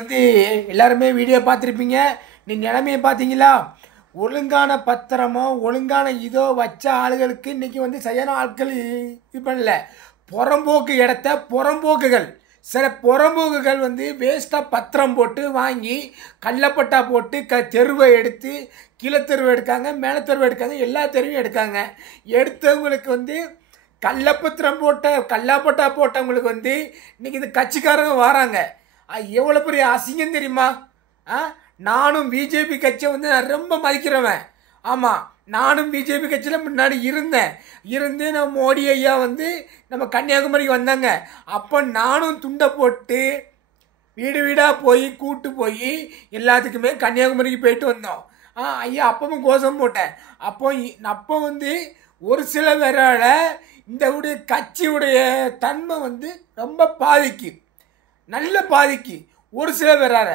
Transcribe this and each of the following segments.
வந்து எல்லாருமே வீடியோ பார்த்துருப்பீங்க. நீ நிலைமையை பார்த்தீங்களா? ஒழுங்கான பத்திரமோ ஒழுங்கான இதோ வச்ச ஆளுகளுக்கு இன்னைக்கு வந்து சரியான ஆட்கள் இது பண்ணல. புறம்போக்கு இடத்த புறம்போக்குகள் சில புறம்போக்குகள் வந்து வேஸ்ட்டாக பத்திரம் போட்டு வாங்கி கள்ளப்பட்டா போட்டு தெருவை எடுத்து கீழே தெருவை எடுக்காங்க, மேலே தெருவை எடுக்காங்க, எல்லா தெருவையும் எடுக்காங்க. எடுத்தவங்களுக்கு வந்து கள்ளப்பத்திரம் கல்லாப்பட்டா போட்டவங்களுக்கு வந்து இன்னைக்கு இந்த கட்சிக்காரங்க வராங்க. எவ்வளோ பெரிய அசிங்கம் தெரியுமா? நானும் பிஜேபி கட்சியை வந்து நான் ரொம்ப மதிக்கிறவன். ஆமாம், நானும் பிஜேபி கட்சியில் முன்னாடி இருந்து நம்ம மோடி ஐயா வந்து நம்ம கன்னியாகுமரிக்கு வந்தாங்க. அப்போ நானும் துண்டை போட்டு வீடு வீடாக போய் கூட்டு போய் எல்லாத்துக்குமே கன்னியாகுமரிக்கு போயிட்டு வந்தோம். ஐயா அப்பவும் கோஷம் போட்டேன். அப்போ வந்து ஒரு சில பேரால் இந்த கட்சியுடைய தன்மை வந்து ரொம்ப நல்ல பாதிக்கு ஒரு சில பேரால.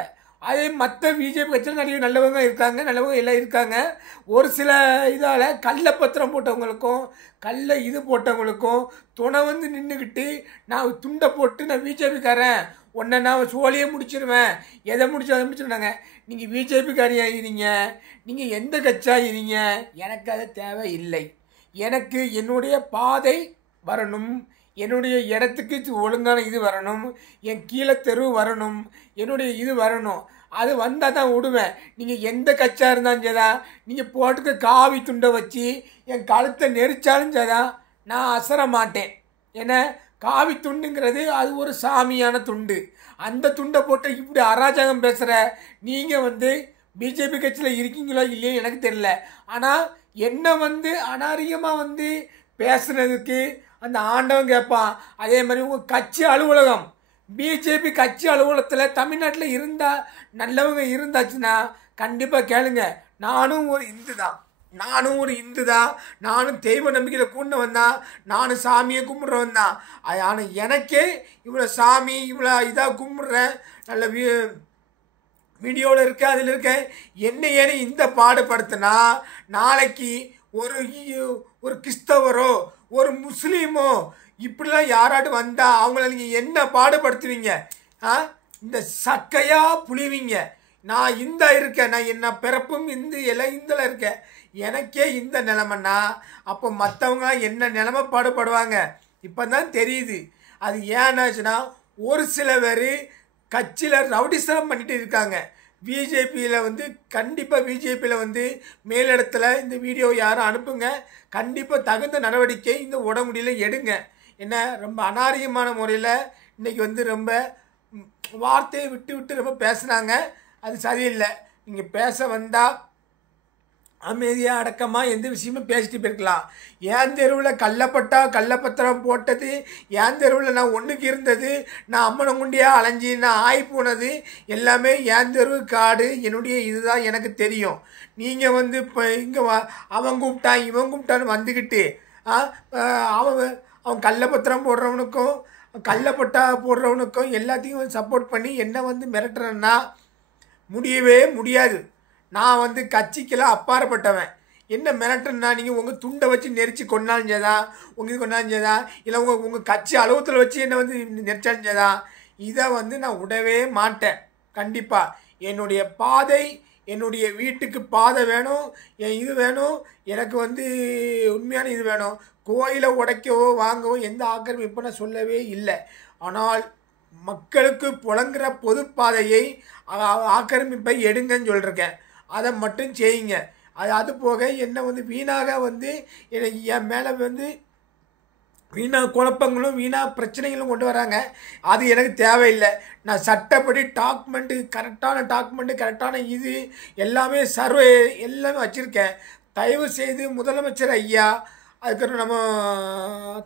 அதே மற்ற பிஜேபி கட்சியில் நிறைய நல்லவங்க எல்லாம் இருக்காங்க. ஒரு சில இதால் கள்ளப்பத்திரம் போட்டவங்களுக்கும் இது போட்டவங்களுக்கும் துணை வந்து நின்றுக்கிட்டு நான் துண்டை போட்டு நான் பிஜேபிக்காரன் உன்னை நான் சோழியை முடிச்சிருவேன், எதை முடிச்சிருந்தாங்க. நீங்கள் பிஜேபிக்காரியாகிறீங்க, நீங்கள் எந்த கட்சியாகிறீங்க, எனக்கு அது தேவை இல்லை. எனக்கு என்னுடைய பாதை வரணும், என்னுடைய இடத்துக்கு ஒழுங்கான இது வரணும், என் கீழே தெரு வரணும், என்னுடைய இது வரணும். அது வந்தால் தான் விடுவேன். நீங்கள் எந்த கட்சியாக இருந்தாலும் சரிதான், நீங்கள் போட்டுக்க காவி துண்டை வச்சு என் கழுத்தை நெரிச்சாலும் சரிதான், நான் அசர மாட்டேன். ஏன்னா காவி துண்டுங்கிறது அது ஒரு சாமியான துண்டு. அந்த துண்டை போட்டு இப்படி அராஜகம் பேசுகிற நீங்கள் வந்து பிஜேபி கட்சியில் இருக்கீங்களோ இல்லையோ எனக்கு தெரியல. ஆனால் என்ன வந்து அநாகரிகமாக வந்து பேசுனதுக்கு அந்த ஆண்டவன் கேட்பான். அதே மாதிரி உங்கள் கட்சி அலுவலகம் பிஜேபி கட்சி அலுவலகத்தில் தமிழ்நாட்டில் இருந்தால் நல்லவங்க இருந்தாச்சுன்னா கண்டிப்பாக கேளுங்க. நானும் ஒரு இந்து தான், நானும் தெய்வ நம்பிக்கையில் கூண்டவன் தான், நானும் சாமியை கும்பிட்றவன் தான். ஆனால் எனக்கே இவ்வளோ சாமி இவ்வளோ இதாக கும்பிட்றேன், நல்ல வீடியோவில் இருக்க அதில் இருக்க என்னையேன்னு இந்த பாடுபடுத்தினா நாளைக்கு ஒரு கிறிஸ்தவரோ ஒரு முஸ்லீமோ இப்படிலாம் யாராட்டும் வந்தால் அவங்கள நீங்கள் என்ன பாடுபடுத்துவீங்க? இந்த சக்கையாக புளிவீங்க. நான் இந்தா இருக்கேன், நான் என்ன பிறப்பும் எல்லாம் இந்தில் இருக்கேன், எனக்கே இந்த நிலைமைன்னா அப்போ மற்றவங்களாம் என்ன நிலைமை பாடுபடுவாங்க? இப்போ தான் தெரியுது. அது ஏன்னாச்சுன்னா ஒரு சில பேர் கட்சியில் ரவுடிசனம் பண்ணிட்டு இருக்காங்க. பிஜேபியில் வந்து கண்டிப்பாக பிஜேபியில் வந்து மேலிடத்தில் இந்த வீடியோ யாரும் அனுப்புங்க, கண்டிப்பாக தகுந்த நடவடிக்கை இந்த உடம்புடியில் எடுங்க. என்ன ரொம்ப அநாகரிகமான முறையில் இன்றைக்கி வந்து ரொம்ப வார்த்தையை விட்டு ரொம்ப பேசுனாங்க. அது சரியில்லை. நீங்கள் பேச வந்தால் அமைதியாக அடக்கமாக எந்த விஷயமும் பேசிட்டு போயிருக்கலாம். என் தெருவில் கள்ளப்பத்திரம் போட்டது, என் தெருவில் நான் ஒன்றுக்கு இருந்தது, நான் அம்மனங்குண்டியாக அலைஞ்சி நான் ஆகி போனது எல்லாமே என் தெருவு காடு, என்னுடைய இதுதான் எனக்கு தெரியும். நீங்கள் வந்து இப்போ இங்கே அவன் கூப்பிட்டான் இவன் கூப்பிட்டான்னு வந்துக்கிட்டு அவன் கள்ளப்பத்திரம் போடுறவனுக்கும் கள்ளப்பட்டா போடுறவனுக்கும் எல்லாத்தையும் சப்போர்ட் பண்ணி என்ன வந்து மிரட்டுறேன்னா முடியவே முடியாது. நான் வந்து கட்சிக்கெல்லாம் அப்பாற்பட்டவன். என்ன மிரட்டுன்னா நீங்கள் உங்கள் துண்டை வச்சு நெரிச்சு கொண்டாலும் சேதான், உங்கள் இது கொண்டாலும் சேதான், இல்லை உங்கள் கட்சி அலுவலகத்தில் வச்சு என்ன வந்து நெரிச்சாலும் சேதான், இதை வந்து நான் விடவே மாட்டேன். கண்டிப்பாக என்னுடைய பாதை, என்னுடைய வீட்டுக்கு பாதை வேணும், என் இது வேணும், எனக்கு வந்து உண்மையான இது வேணும். கோயிலை உடைக்கவோ வாங்கவோ எந்த ஆக்கிரமிப்பும் நான் சொல்லவே இல்லை. ஆனால் மக்களுக்கு புழங்குற பொதுப்பாதையை ஆக்கிரமிப்பை எடுங்கன்னு சொல்லியிருக்கேன். அதை மட்டும் செய்யுங்க. அது போக என்ன வந்து வீணாக வந்து என் மேலே வந்து வீணாக குழப்பங்களும் வீணாக பிரச்சனைகளும் கொண்டு வராங்க. அது எனக்கு தேவையில்லை. நான் சட்டப்படி கரெக்டான இது எல்லாமே எல்லாமே வச்சுருக்கேன். தயவு செய்து முதலமைச்சர் ஐயா, அதுக்கப்புறம் நம்ம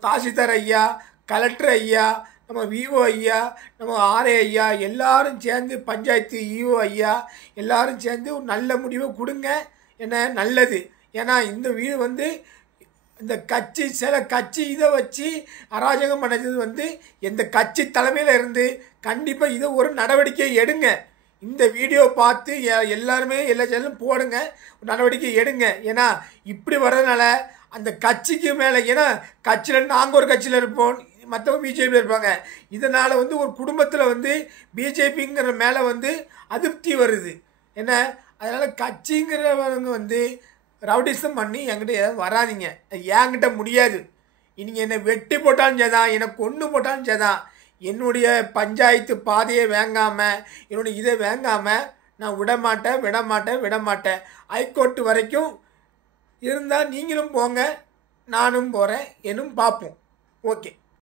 தாசில்தார் ஐயா, கலெக்டர் ஐயா, நம்ம விஓ ஐயா, நம்ம ஆர்ஏ ஐயா எல்லாரும் சேர்ந்து பஞ்சாயத்து இஓ ஐயா எல்லாரும் சேர்ந்து ஒரு நல்ல முடிவை கொடுங்க. என்ன நல்லது. ஏன்னா இந்த வீடு வந்து இந்த சில கட்சி இதை வச்சு அராஜகம் பண்ணது வந்து எந்த கட்சி தலைமையில் இருந்து கண்டிப்பாக இதை ஒரு நடவடிக்கை எடுங்க. இந்த வீடியோ பார்த்து எல்லாருமே எல்லா சேனலும் போடுங்க, நடவடிக்கை எடுங்க. ஏன்னா இப்படி வர்றதுனால அந்த கட்சிக்கு மேலே, ஏன்னா கட்சியில் நாங்கள் ஒரு கட்சியில் இருப்போம், மற்றவங்க பிஜேபியில் இருப்பாங்க. இதனால் வந்து ஒரு குடும்பத்தில் வந்து பிஜேபிங்கிற மேலே வந்து அதிருப்தி வருது. என்ன அதனால் கட்சிங்கிறவங்க வந்து ரவுடிசம் பண்ணி என்கிட்ட வராதிங்க. என்கிட்ட முடியாது. நீங்கள் என்னை வெட்டி போட்டாலும் சரிதான், என்னை கொன்று போட்டாலும் சரிதான், என்னுடைய பஞ்சாயத்து பாதையை வாங்காமல் என்னுடைய இதை வாங்காமல் நான் விடமாட்டேன். ஹைகோர்ட்டு வரைக்கும் இருந்தால் நீங்களும் போங்க, நானும் போகிறேன், என்னும் பார்ப்போம். ஓகே.